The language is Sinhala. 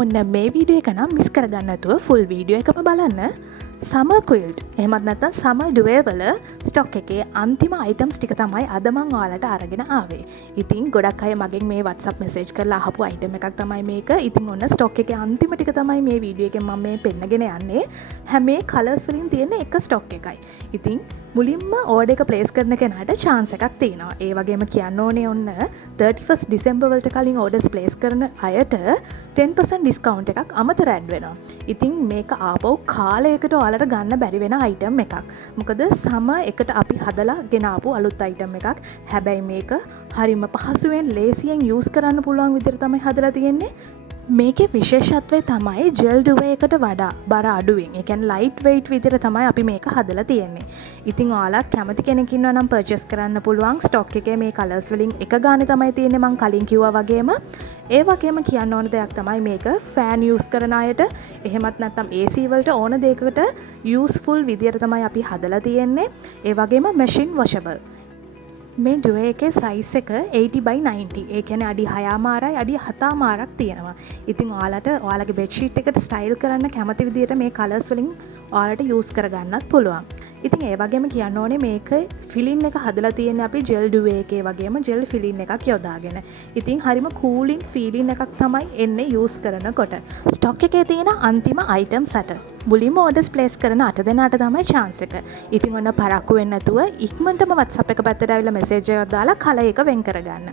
ඔන්න මේ වීඩියෝ එක නම් මිස් කරගන්න නැතුව ෆුල් වීඩියෝ එකම බලන්න. සමර් ක්විල්ට් එහෙමත් නැත්නම් සමර් ඩුවේ වල ස්ටොක් එකේ අන්තිම අයිටම්ස් ටික තමයි අද මම ඔයාලට අරගෙන ආවේ. ඉතින් ගොඩක් අය මගෙන් මේ WhatsApp message කරලා අහපු අයිටම් එකක් තමයි මේක. ඉතින් ඔන්න ස්ටොක් එකේ අන්තිම ටික තමයි මේ වීඩියෝ එකෙන් මම මේ පෙන්නගෙන යන්නේ. හැම කලර්ස් වලින් තියෙන එක ස්ටොක් එකයි. ඉතින් මුලින්ම ඕඩර් එක ප්ලේස් කරන කෙනාට chance එකක් තියෙනවා. ඒ වගේම කියන්න ඕනේ ඔන්න 31 December වලට කලින් orders place කරන අයට 10% discount එකක් අමතර ඇඩ් වෙනවා. ඉතින් මේක ආපහු කාලයකට ඔයාලට ගන්න බැරි වෙන item එකක්. මොකද සම එකට අපි හදලා ගෙනාපු අලුත් item එකක්. හැබැයි මේක හරිම පහසුවෙන් ලේසියෙන් use කරන්න පුළුවන් විදිහට තමයි හදලා තියෙන්නේ. මේකේ විශේෂත්වය තමයි ජෙල් ඩුවේ එකට වඩා බර අඩුවෙන්. ඒ කියන්නේ ලයිට් වෙයිට් විදිහට තමයි අපි මේක හදලා තියෙන්නේ. ඉතින් ඔයාලා කැමති කෙනෙක් ඉන්නවා නම් පර්චේස් කරන්න පුළුවන්. ස්ටොක් එකේ මේ කලර්ස් වලින් එක ගානේ තමයි තියෙන්නේ මම කලින් කිව්වා වගේම. ඒ වගේම කියන්න ඕන දෙයක් තමයි මේක ෆෑන් යූස් කරන අයට එහෙමත් නැත්නම් AC වලට ඕන දෙයකට යූස්ෆුල් විදිහට තමයි අපි හදලා තියෙන්නේ. ඒ වගේම මැෂින් වොෂබල්. මේ ඩුවේ එකේ සයිස් එක 80/90. ඒ කියන්නේ අඩි 6මාරයි අඩි 7මාරක් තියෙනවා. ඉතින් ඔයාලගේ බෙඩ්ෂීට් එකට ස්ටයිල් කරන්න කැමති විදිහට මේ කලර්ස් වලින් ඔයාලට යූස් කරගන්නත් පුළුවන්. ඉතින් ඒ වගේම කියන්න ඕනේ මේක ෆිලින් එක හදලා තියෙන්නේ අපි ජෙල් ඩුවේ එකේ වගේම ජෙල් ෆිලින් එකක් යොදාගෙන. ඉතින් හරිම කූලින් ෆීලින් එකක් තමයි එන්නේ යූස් කරනකොට. ස්ටොක් එකේ තියෙන අන්තිම අයිටම් 7. මුලින්ම ඕඩර්ස් ප්ලේස් කරන 8 දෙනාට තමයි chance එක. ඉතින් ඔන්න පරක්කු වෙන්නේ නැතුව ඉක්මනටම WhatsApp එක පැත්තට ආවිලා මෙසේජ් එකක් දාලා කලර් එක වෙන් කරගන්න.